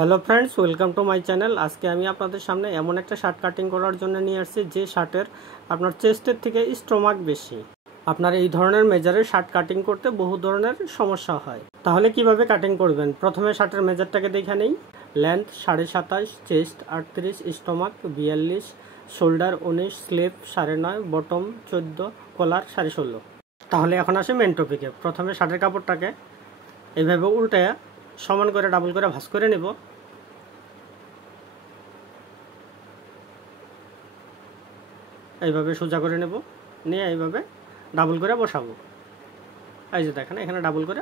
Hello friends, welcome to my channel. আজকে আমি আপনাদের সামনে এমন একটা শার্ট কাটিং করার জন্য নিয়ে আসছি যে শার্টের আপনার চেস্টের থেকে স্টোমাক বেশি। আপনার এই ধরনের মেজারের শার্ট কাটিং করতে বহু ধরনের সমস্যা হয়। তাহলে কিভাবে কাটিং করবেন? প্রথমে শার্টের মেজারটাকে দেখে নেই। Length 27.5, chest 38, stomach 42, shoulder 19, sleeve 9.5, bottom 14, কলার 16.5। তাহলে এখন আসে মেন টপিকে। প্রথমে শার্টের কাপড়টাকে এইভাবে উল্টায়া সমান করে ডাবল করে ভাঁজ করে নেব। এইভাবে সোজা করে নেব, নিয়ে এইভাবে ডাবল করে বসাবো। এই যে দেখেন, এখানে ডাবল করে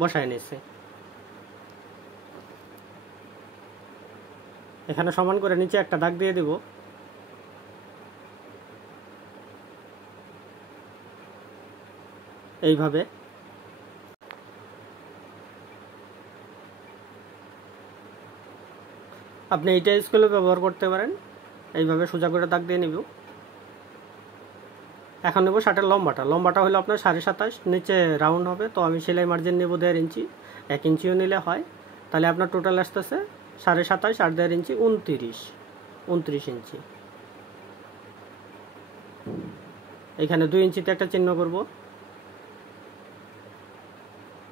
বসায় নিচ্ছে। এখানে সমান করে নিচে একটা দাগ দিয়ে দেব। এইভাবে আপনি এইটা স্কেলও ব্যবহার করতে পারেন। এইভাবে সোজা করে দাগ দিয়ে নেব। এখন নেব শার্টের লম্বাটা হলো আপনার 27.5, নিচে রাউন্ড হবে, তো আমি সেলাই মার্জিন নেব 1.5 ইঞ্চি। 1 ইঞ্চিও নিলে হয়। তাহলে আপনার টোটাল আসতেছে 27.5 আর 1.5 ইঞ্চি 29 ইঞ্চি। এখানে 2 ইঞ্চিতে একটা চিহ্ন করব।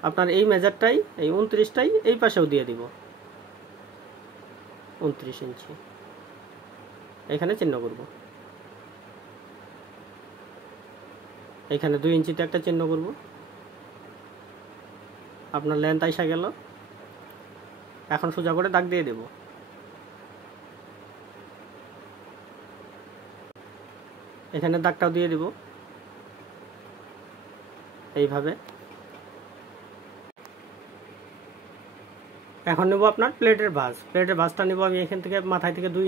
আপনার এই মেজারটাই, এই 29টাই এই পাশেও দিয়ে দিব। 29 ইঞ্চি এখানে চিহ্ন করব। এখানে 2 ইঞ্চিতে একটা চিহ্ন করব। আপনার লেন্থ আইসা গেল। এখন সোজা করে দাগ দিয়ে দেব। এখানে দাগটাও দিয়ে দেব এইভাবে। এখন নেব আপনার প্লেটের ভাঁজটা নেব আমি এখান থেকে মাথায় থেকে 2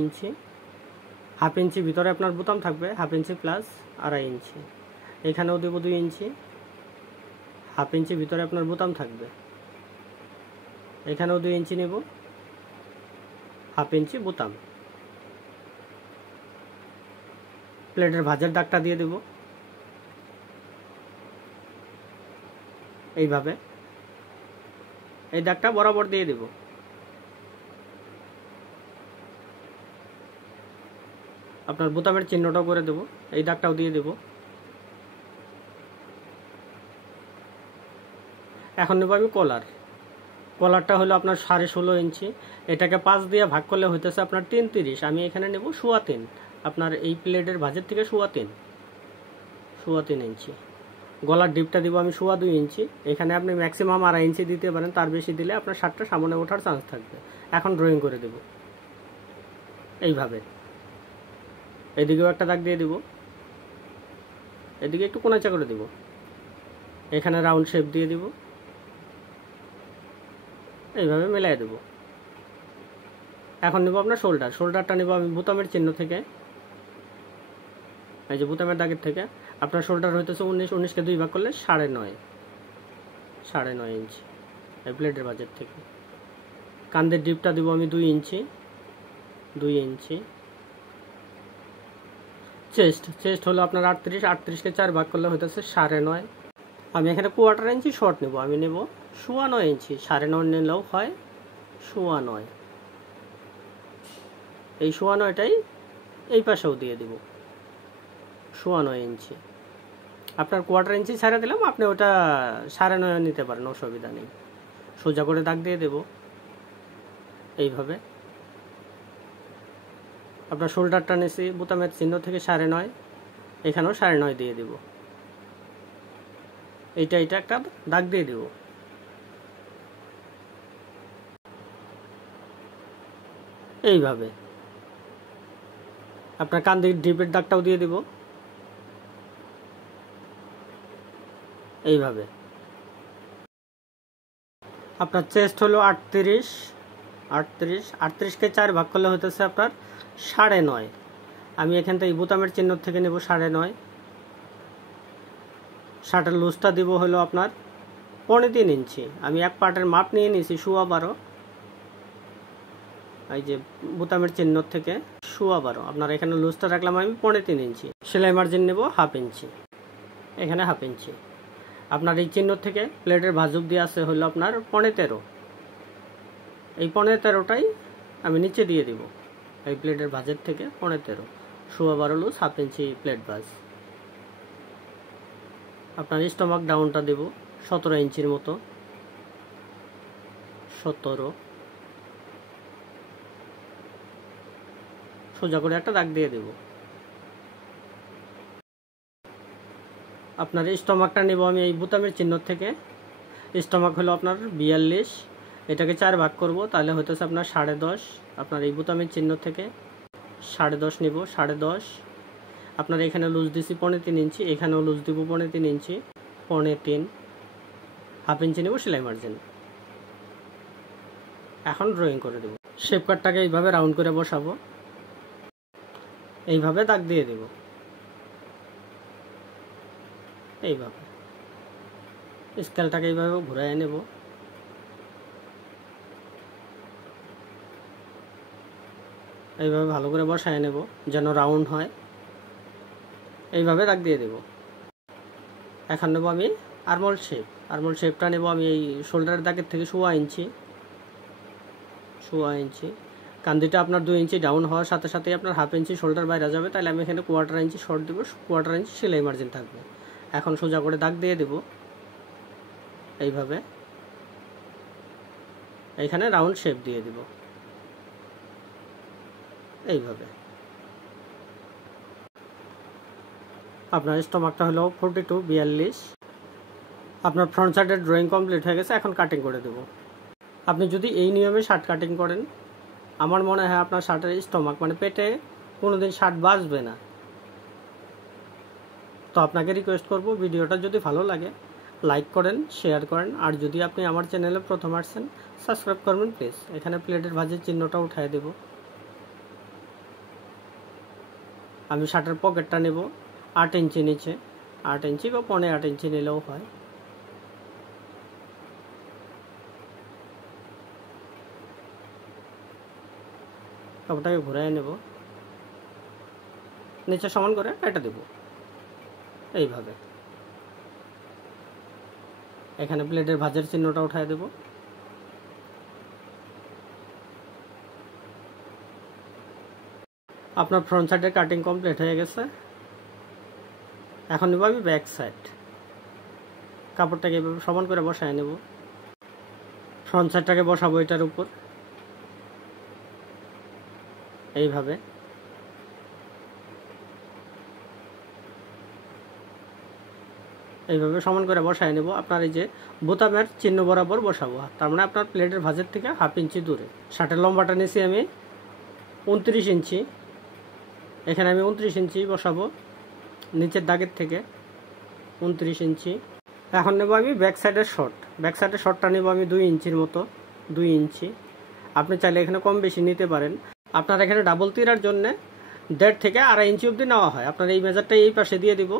ইঞ্চি, হাফ ইঞ্চি ভিতরে আপনার বোতাম থাকবে, হাফ ইঞ্চি প্লাস 2.5 ইঞ্চি। এখানেও দেব 2 ইঞ্চি, হাফ ইঞ্চি ভিতরে আপনার বোতাম থাকবে। এখানেও 2 ইঞ্চি নেব, হাফ ইঞ্চি বোতাম। প্লেটের ভাঁজের দাগটা দিয়ে দেব এইভাবে। এই দাগটা বরাবর দিয়ে দেব। আপনার বোতামের চিহ্নটাও করে দেব, এই দাগটাও দিয়ে দেব। এখন নেব আমি কলারটা হলো আপনার 16.5 ইঞ্চি। এটাকে 5 দিয়ে ভাগ করলে হইতেছে আপনার 3.30। আমি এখানে নেব 3.25। আপনার এই প্লেটের ভাঁজের থেকে 3.25 ইঞ্চি। গলার ডিপটা দিব আমি 2.25 ইঞ্চি। এখানে আপনি ম্যাক্সিমাম 2.5 ইঞ্চি দিতে পারেন, তার বেশি দিলে আপনার শার্টটা সামনে ওঠার চান্স থাকবে। এখন ড্রয়িং করে দেব এইভাবে। এদিকেও একটা দাগ দিয়ে দিব, এদিকে একটু কোনাচা করে দিব। এখানে রাউন্ড শেপ দিয়ে দিব, এইভাবে মিলাই দেব। এখন নেব আপনার শোল্ডারটা নেব আমি বোতামের চিহ্ন থেকে, এই যে বোতামের দাগের থেকে। আপনার শোল্ডার হইতেছে 19কে 2 ভাগ করলে 9.5 ইঞ্চি এই প্লেটের বাজেট থেকে। কান্দের ডিপটা দিব আমি 2 ইঞ্চি। চেস্ট হলো আপনার 38কে 4 ভাগ করলে হইতেছে 9.5। আমি এখানে 1/4 ইঞ্চি শর্ট নেব, আমি নেব 9.25 ইঞ্চি। 9.5 নিলেও হয় 9.25। এই 9.25টাই এই পাশেও দিয়ে দিব 9.25 ইঞ্চি। আপনার 1/4 ইঞ্চি ছাড়া দিলাম, আপনি ওটা 9.5 নিতে পারেন, অসুবিধা নেই। সোজা করে দাগ দিয়ে দেব এইভাবে। আপনার শোল্ডারটা নিয়েছি বোতামের চিহ্ন থেকে 9.5, এখানেও 9.5 দিয়ে দেব। এইটা একটা দাগ দিয়ে দেব এইভাবে। আপনার কান্দের ডিপের দাগটাও দিয়ে দেব এইভাবে। আপনার চেস্ট হলো 38কে 4 ভাগ করলে হইতেছে আপনার 9.5। আমি এখান থেকে বোতামের চিহ্ন থেকে নেব 9.5। শার্টের লুজটা দিব হলো আপনার 3.25 ইঞ্চি। আমি এক পার্টের মাপ নিয়ে নিয়েছি 12.5। এই যে বোতামের চিহ্ন থেকে 12.5। আপনার এখানে লুজটা রাখলাম আমি 3.25 ইঞ্চি। সেলাই মার্জিন নেব হাফ ইঞ্চি, এখানে হাফ ইঞ্চি। আপনার এই চিহ্ন থেকে প্লেটের ভাঁজ অবধি আছে হলো আপনার 13.5। এই 15-13টাই আমি নিচে দিয়ে দিব। এই প্লেটের ভাঁজের থেকে 15-13 সোয়া 12 লুজ 1/2 ইঞ্চি প্লেট ভাঁজ। আপনার স্টমাক ডাউনটা দেব 17 ইঞ্চির মতো, 17। সোজা করে একটা দাগ দিয়ে দেব। আপনার স্টমাকটা নেব আমি এই বোতামের চিহ্ন থেকে। স্টমাক হলো আপনার 42, এটাকে 4 ভাগ করব, তাহলে হইতেছে আপনার 10.5। আপনার এই বোতামের চিহ্ন থেকে 10.5 নিব, 10.5। আপনার এখানে লুজ দিছি 3.5 ইঞ্চি, এখানেও লুজ দিব 3.5 ইঞ্চি, 3.5, 1/2 ইঞ্চি নেব সেলাই মার্জিন। এখন ড্রয়িং করে দেব। শেপ কাটটাকে এইভাবে রাউন্ড করে বসাবো, এইভাবে দাগ দিয়ে দেব, এইভাবে স্কেলটাকে এইভাবে ঘুরাইয়ে নেব। এইভাবে ভালো করে বসায় নেব যেন রাউন্ড হয়, এইভাবে দাগ দিয়ে দেব। এখন নেব আমি আর্মহোল শেপ। আর্মহোল শেপটা নেব আমি এই শোল্ডারের দাগের থেকে 1.25 ইঞ্চি, 1.25 ইঞ্চি। কান্দিটা আপনার 2 ইঞ্চি ডাউন হওয়ার সাথে সাথে আপনার 1/2 ইঞ্চি শোল্ডার বাইরে যাবে, তাহলে আমি এখানে 1/4 ইঞ্চি শর্ট দেবো, 1/4 ইঞ্চি সেলাই মার্জিন থাকবে। এখন সোজা করে দাগ দিয়ে দেব এইভাবে, এইখানে রাউন্ড শেপ দিয়ে দিব এইভাবে। আপনার স্টমাকটা হলো 42। আপনার ফ্রন্ট সাইডের ড্রয়িং কমপ্লিট হয়ে গেছে, এখন কাটিং করে দেব। আপনি যদি এই নিয়মে শার্ট কাটিং করেন, আমার মনে হয় আপনার শার্টের স্টমাক মানে পেটে কোনোদিন শার্ট বাজবে না। তো আপনাকে রিকোয়েস্ট করব, ভিডিওটা যদি ভালো লাগে লাইক করেন, শেয়ার করেন, আর যদি আপনি আমার চ্যানেলে প্রথম আসছেন সাবস্ক্রাইব করবেন প্লিজ। এখানে প্লেটের ভাঁজের চিহ্নটা উঠায় দেব। আমি শার্টের পকেটটা নেব 8 ইঞ্চি নিচে, 8 ইঞ্চি বা 15-8 ইঞ্চি নিলেও হয়। কাপড়টাকে ঘুরাই নেব, নিচে সমান করে কেটে দেব এইভাবে। এখানে প্লেটের ভাঁজের চিহ্নটা উঠায় দেব। আপনার ফ্রন্ট সাইডের কাটিং কমপ্লিট হয়ে গেছে। এখন নেব আমি ব্যাক সাইড। কাপড়টাকে এভাবে সমান করে বসায় নেব, ফ্রন্ট সাইডটাকে বসাবো এটার উপর এইভাবে। এইভাবে সমান করে বসায় নেব। আপনার এই যে বোতামের চিহ্ন বরাবর বসাবো, তার মানে আপনার প্লেটের ভাঁজের থেকে 1/2 ইঞ্চি দূরে। শার্টের লম্বাটা নিয়েছি আমি 29 ইঞ্চি, এখানে আমি 29 ইঞ্চি বসাবো নিচের দাগের থেকে 29 ইঞ্চি। এখন নেব আমি ব্যাক সাইডের শর্ট। ব্যাক সাইডের শর্টটা নেব আমি 2 ইঞ্চির মতো, 2 ইঞ্চি। আপনি চাইলে এখানে কম বেশি নিতে পারেন। আপনার এখানে ডাবল তিরার জন্য 1.5 থেকে 2.5 ইঞ্চি অবধি নেওয়া হয়। আপনার এই মেজারটা এই পাশে দিয়ে দিব।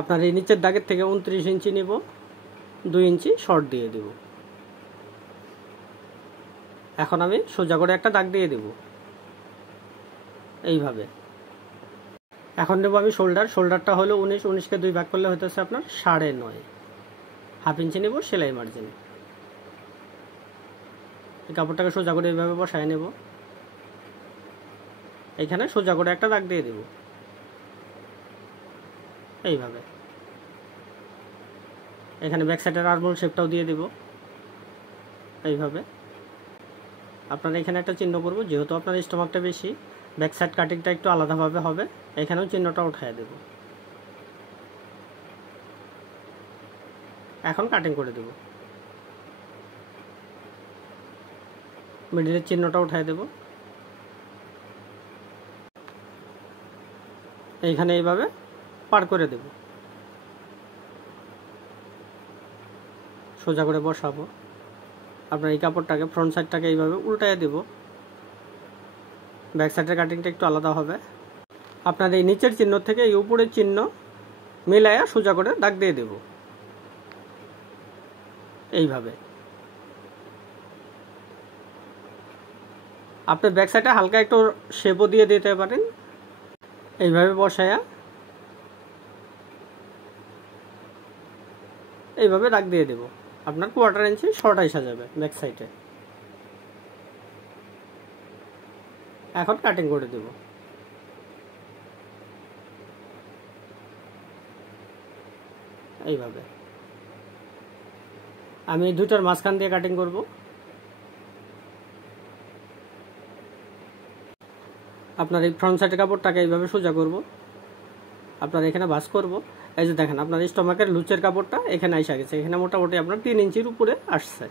আপনার এই নিচের দাগের থেকে 29 ইঞ্চি নিব, 2 ইঞ্চি শর্ট দিয়ে দেব। এখন আমি সোজা করে একটা দাগ দিয়ে দেব এইভাবে। এখন নেব আমি শোল্ডার। শোল্ডারটা হলো 19, 19কে 2 ভাগ করলে হতেছে আপনার 9.5, 1/2 ইঞ্চি নেব সেলাই মার্জিন। এই কাপড়টাকে সোজা করে এইভাবে বসায় নেব, এইখানে সোজা করে একটা দাগ দিয়ে দেব এইভাবে। এখানে ব্যাক সাইডের আর্মহোল শেপটাও দিয়ে দেব এইভাবে। আপনার এখানে একটা চিহ্ন করব, যেহেতু আপনার স্টমাকটা বেশি, ব্যাক সাইড কাটিংটা একটু আলাদাভাবে হবে, এখানেও চিহ্নটা উঠায় দেব। এখন কাটিং করে দেব। মিডিলের চিহ্নটা উঠায় দেব, এইখানে এইভাবে পার করে দেব, সোজা করে বসাবো। আপনার এই কাপড়টাকে ফ্রন্ট সাইডটাকে এইভাবে উল্টায় দেব, ব্যাক সাইডের কাটিংটা একটু আলাদা হবে। আপনার এই নিচের চিহ্ন থেকে এই উপরের চিহ্ন মিলায়া সোজা করে দাগ দিয়ে দেব এইভাবে। আপনি ব্যাক সাইডে হালকা একটু শেপও দিয়ে দিতে পারেন, এইভাবে বসায়া এইভাবে দাগ দিয়ে দেব। আপনার 1/4 ইঞ্চি শর্ট আইসা যাবে ব্যাক সাইডে। এখন কাটিং করে দেব। এইভাবে আমি দুটোর মাঝখান দিয়ে কাটিং করব। আপনার এই ফ্রন্ট সাইডের কাপড়টাকে এইভাবে সোজা করব, আপনার এখানে ভাঁজ করব। এই যে দেখেন আপনার স্টোমাকের লুচের কাপড়টা এখানে এসে গেছে, এখানে মোটামুটি আপনার 3 ইঞ্চির উপরে আসছে।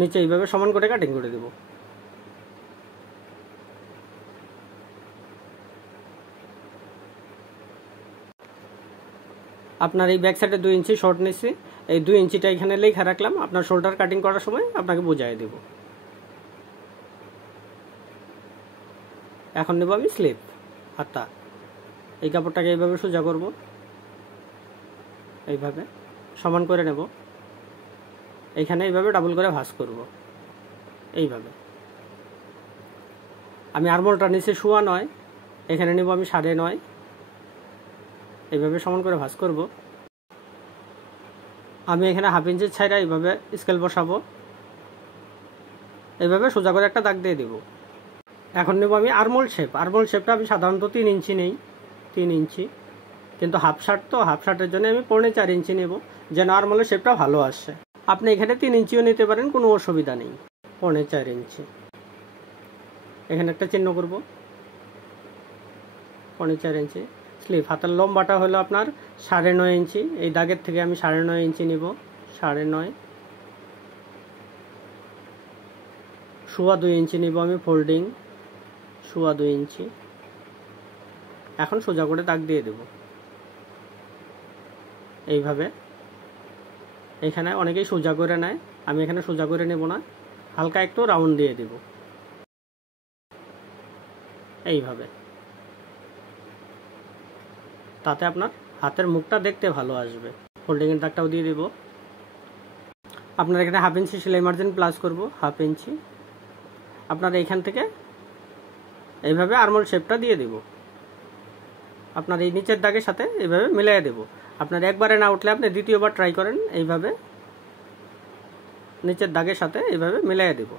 নিচে এইভাবে সমান করে কাটিং করে দেব। আপনার এই ব্যাক সাইডে 2 ইঞ্চি শর্ট নিচ্ছি, এই 2 ইঞ্চিটা এখানে লেখা রাখলাম, আপনার শোল্ডার কাটিং করার সময় আপনাকে বুঝিয়ে দেব। এখন নেব আমি স্লিপ হাতা, এই কাপড়টাকে এইভাবে সোজা করব, এইভাবে সমান করে নেব, এইখানে এইভাবে ডাবল করে ভাঁজ করব। এইভাবে আমি আরমোলটা নিচে 9.25, এখানে নেব আমি 9.5, এইভাবে সমান করে ভাঁজ করব। আমি এখানে 1/2 ইঞ্চি ছাইড়া এইভাবে স্কেল বসাবো, এইভাবে সোজা করে একটা দাগ দিয়ে দেব। এখন নেব আমি আরমোল শেপ। আরমোল শেপটা আমি সাধারণত 3 ইঞ্চি নেই, 3 ইঞ্চি, কিন্তু হাফ শার্ট তো হাফ শার্টের জন্য আমি 4.25 ইঞ্চি নেব, যেন আরমোলের শেপটা ভালো আসে। আপনি এখানে 3 ইঞ্চিও নিতে পারেন, কোনো অসুবিধা নেই। 4.25 ইঞ্চি এখানে একটা চিহ্ন করব, 4.25 ইঞ্চি স্লিভ। হাতের লম্বাটা হলো আপনার 9.5 ইঞ্চি, এই দাগের থেকে আমি 9.5 ইঞ্চি নিব, 9.5। 2.25 ইঞ্চি নিব আমি ফোল্ডিং, 2.25 ইঞ্চি। এখন সোজা করে দাগ দিয়ে দেব এইভাবে। এখানে অনেকেই সোজা করে নেয়, আমি এখানে সোজা করে নেব না, হালকা একটু রাউন্ড দিয়ে দেব এইভাবে, তাতে আপনার হাতের মুখটা দেখতে ভালো আসবে। ফোল্ডিংয়ের দাগটাও দিয়ে দেব। আপনার এখানে 1/2 ইঞ্চি সেলাই মার্জিন প্লাস করব, 1/2 ইঞ্চি। আপনার এইখান থেকে এইভাবে আরমোল শেপটা দিয়ে দেব, আপনার এই নিচের দাগের সাথে এইভাবে মিলিয়ে দেব। আপনার একবারে না উঠলে আপনি দ্বিতীয়বার ট্রাই করেন, এইভাবে নিচের দাগের সাথে এইভাবে মিলিয়ে দেব।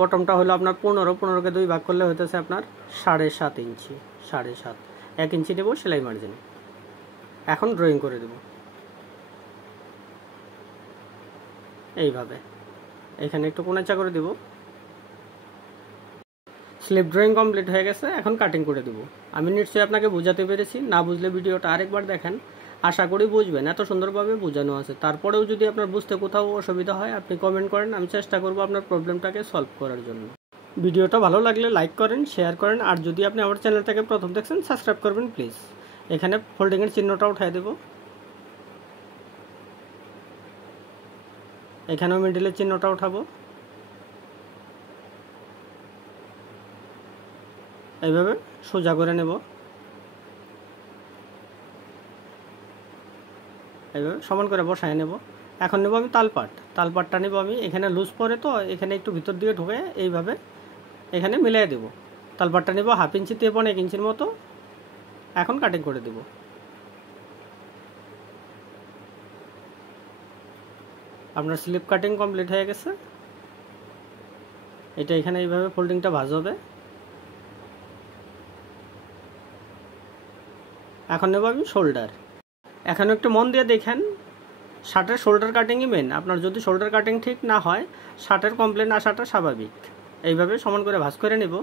বটমটা হলো আপনার 15কে 2 ভাগ করলে হইতেছে আপনার 7.5 ইঞ্চি, 7.5, 1 ইঞ্চি নেব সেলাই মার্জিন। এখন ড্রয়িং করে দেব এইভাবে, এখানে একটু কোণাচা করে দেব। স্লিপ ড্রয়িং কমপ্লিট হয়ে গেছে, এখন কাটিং করে দেব। আমি নিশ্চয়ই আপনাকে বোঝাতে পেরেছি, না বুঝলে ভিডিওটা আরেকবার দেখেন, আশা করি বুঝবেন, এত সুন্দরভাবে বোঝানো আছে। তারপরেও যদি আপনার বুঝতে কোথাও অসুবিধা হয় আপনি কমেন্ট করেন, আমি চেষ্টা করব আপনার প্রবলেমটাকে সলভ করার জন্য। ভিডিওটা ভালো লাগলে লাইক করেন, শেয়ার করেন, আর যদি আপনি আমার চ্যানেলটাকে প্রথম দেখছেন সাবস্ক্রাইব করবেন প্লিজ। এখানে ফোল্ডিংয়ের চিহ্নটা উঠাই দেব, এখানেও মিডলের চিহ্নটা উঠাবো, এইভাবে সোজা করে নেব, এইভাবে সমান করে বসায় নেব। এখন নেব আমি তালপাটটা নেব আমি, এখানে লুজ পরে তো এখানে একটু ভিতর দিকে ঢুকে এইভাবে এখানে মিলিয়ে দেব। তালপাটটা নেব 1/2 ইঞ্চি থেকে 1 ইঞ্চির মতো। এখন কাটিং করে দেব। আপনার স্লিপ কাটিং কমপ্লিট হয়ে গেছে। এটা এখানে এইভাবে ফোল্ডিংটা ভাঁজ হবে। এখন নেব আমি শোল্ডার। এখন একটু মন দিয়ে দেখেন, শার্টের শোল্ডার কাটিংই মেন। আপনার যদি শোল্ডার কাটিং ঠিক না হয় শার্টের কমপ্লেন আসাটা স্বাভাবিক। এইভাবে সমান করে ভাঁজ করে নেব।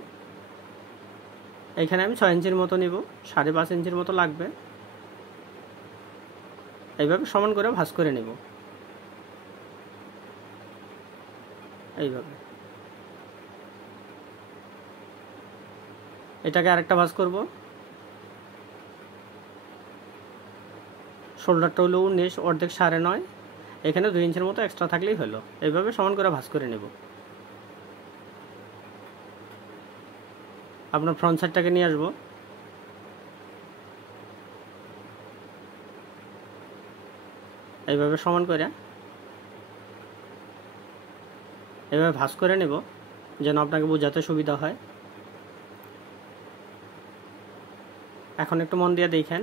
এইখানে আমি 6 ইঞ্চির মতো নিব, 5.5 ইঞ্চির মতো লাগবে। এইভাবে সমান করে ভাঁজ করে নেব এইভাবে। এটাকে আরেকটা ভাঁজ করব। শোল্ডারটা হলো 19, অর্ধেক 9.5, এখানে 2 ইঞ্চির মতো এক্সট্রা থাকলেই হলো। এইভাবে সমান করে ভাঁজ করে নেব। আপনার ফ্রন্ট সাইডটাকে নিয়ে আসবো, এইভাবে সমান করে এইভাবে ভাঁজ করে নেব, যেন আপনাকে বোঝাতে সুবিধা হয়। এখন একটু মন দিয়ে দেখেন,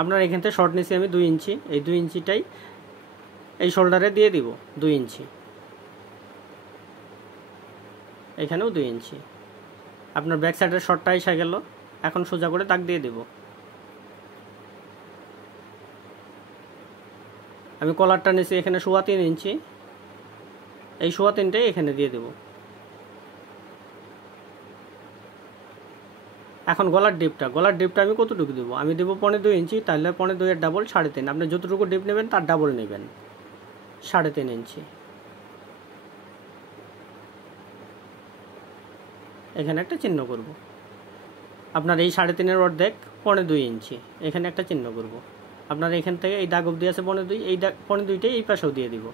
আপনার এখান থেকে শর্ট নিচ্ছি আমি 2 ইঞ্চি, এই 2 ইঞ্চিটাই এই শোল্ডারে দিয়ে দিব 2 ইঞ্চি, এখানেও 2 ইঞ্চি। আপনার ব্যাক সাইডের শর্টটা এসে গেল, এখন সোজা করে দাগ দিয়ে দেব। আমি কলারটা নিচ্ছি এখানে 3.25 ইঞ্চি, এই 3.25টাই এখানে দিয়ে দেব। এখন গলার ডিপটা আমি কতটুকু দেবো, আমি দেবো 2.25 ইঞ্চি, তাহলে 2.25 এর ডাবল 3.5। আপনি যতটুকু ডিপ নেবেন তার ডাবল নেবেন, 3.5 ইঞ্চি। এখানে একটা চিহ্ন করব। আপনার এই 3.5 অর্ধেক 2.25 ইঞ্চি, এখানে একটা চিহ্ন করব। আপনার এখান থেকে এই দাগ অবধি আছে 2.25, এই 2.25টাই এই পাশেও দিয়ে দিব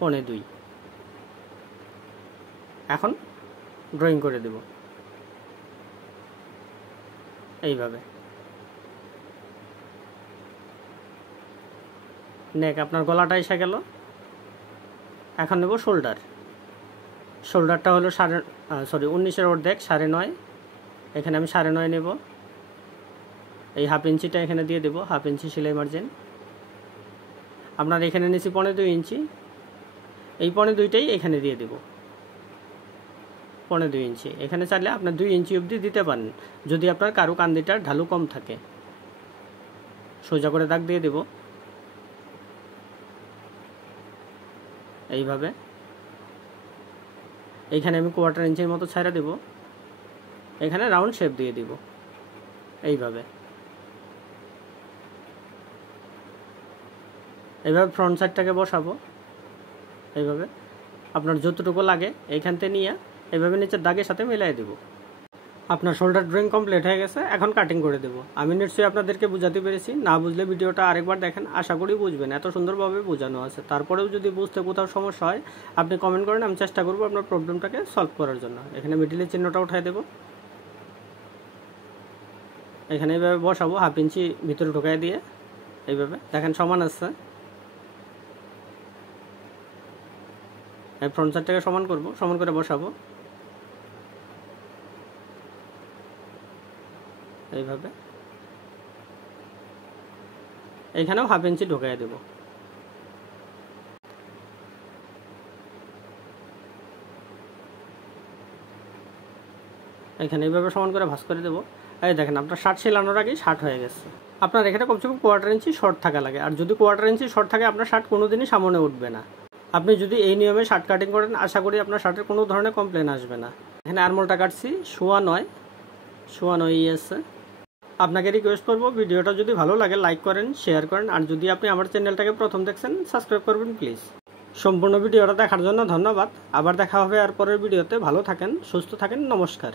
2.25। এখন ড্রয়িং করে দেব এইভাবে। নেক আপনার গলাটা এসে গেল। এখন নেব শোল্ডারটা হলো 19 অর্ধেক 9.5, এখানে আমি 9.5 নেব। এই 1/2 ইঞ্চিটা এখানে দিয়ে দেব, 1/2 ইঞ্চি সেলাই মার্জিন। আপনার এখানে নিয়েছি 2.25 ইঞ্চি, এই 2.25টাই এখানে দিয়ে দেব 2.25 ইঞ্চি। এখানে চাইলে আপনার 2 ইঞ্চি অবধি দিতে পারেন যদি আপনার কারো কান্দিটার ঢালু কম থাকে। সোজা করে দাগ দিয়ে দেব এইভাবে। এইখানে আমি 1/4 ইঞ্চির মতো ছাড়া দেব, এখানে রাউন্ড শেপ দিয়ে দিব এইভাবে। এইভাবে ফ্রন্ট সাইডটাকে বসাবো এইভাবে। আপনার যতটুকু লাগে এইখান থেকে নিয়ে এইভাবে নিচের দাগের সাথে মিলাই দেব। আপনার শোল্ডার ড্রয়িং কমপ্লিট হয়ে গেছে, এখন কাটিং করে দেব। আমি নিশ্চয়ই আপনাদেরকে বোঝাতে পেরেছি, না বুঝলে ভিডিওটা আরেকবার দেখেন, আশা করি বুঝবেন, এত সুন্দরভাবে বোঝানো আছে। তারপরেও যদি বুঝতে কোথাও সমস্যা হয় আপনি কমেন্ট করেন, আমি চেষ্টা করব আপনার প্রবলেমটাকে সলভ করার জন্য। এখানে মিডিলের চিহ্নটা উঠাই দেব, এখানে এইভাবে বসাবো, 1/2 ইঞ্চি ভিতরে ঢোকাই দিয়ে এইভাবে। দেখেন সমান আছে, এই ফ্রন্ট সাইডটাকে সমান করব, সমান করে বসাবো এইভাবে। এইখানেও 1/2 ইঞ্চি ঢোকাই দেব। এখানে এইভাবে সমান করে ভাঁজ করে দেবো। এই দেখেন আপনার শার্ট সেলানোর আগেই শার্ট হয়ে গেছে। আপনার এখানে কমসে কম 1/4 ইঞ্চি শর্ট থাকা লাগে, আর যদি 1/4 ইঞ্চি শর্ট থাকে আপনার শার্ট কোনোদিনই সামনে উঠবে না। আপনি যদি এই নিয়মে শার্ট কাটিং করেন আশা করি আপনার শার্টের কোনো ধরনের কমপ্লেন আসবে না। এখানে আরমোলটা কাটছি 9.5 আছে। আপনাকে রিকোয়েস্ট করবো ভিডিওটা যদি ভালো লাগে লাইক করেন, শেয়ার করেন, আর যদি আপনি আমার চ্যানেলটাকে প্রথম দেখছেন সাবস্ক্রাইব করবেন প্লিজ। সম্পূর্ণ ভিডিওটা দেখার জন্য ধন্যবাদ। আবার দেখা হবে আর পরের ভিডিওতে। ভালো থাকেন, সুস্থ থাকেন, নমস্কার।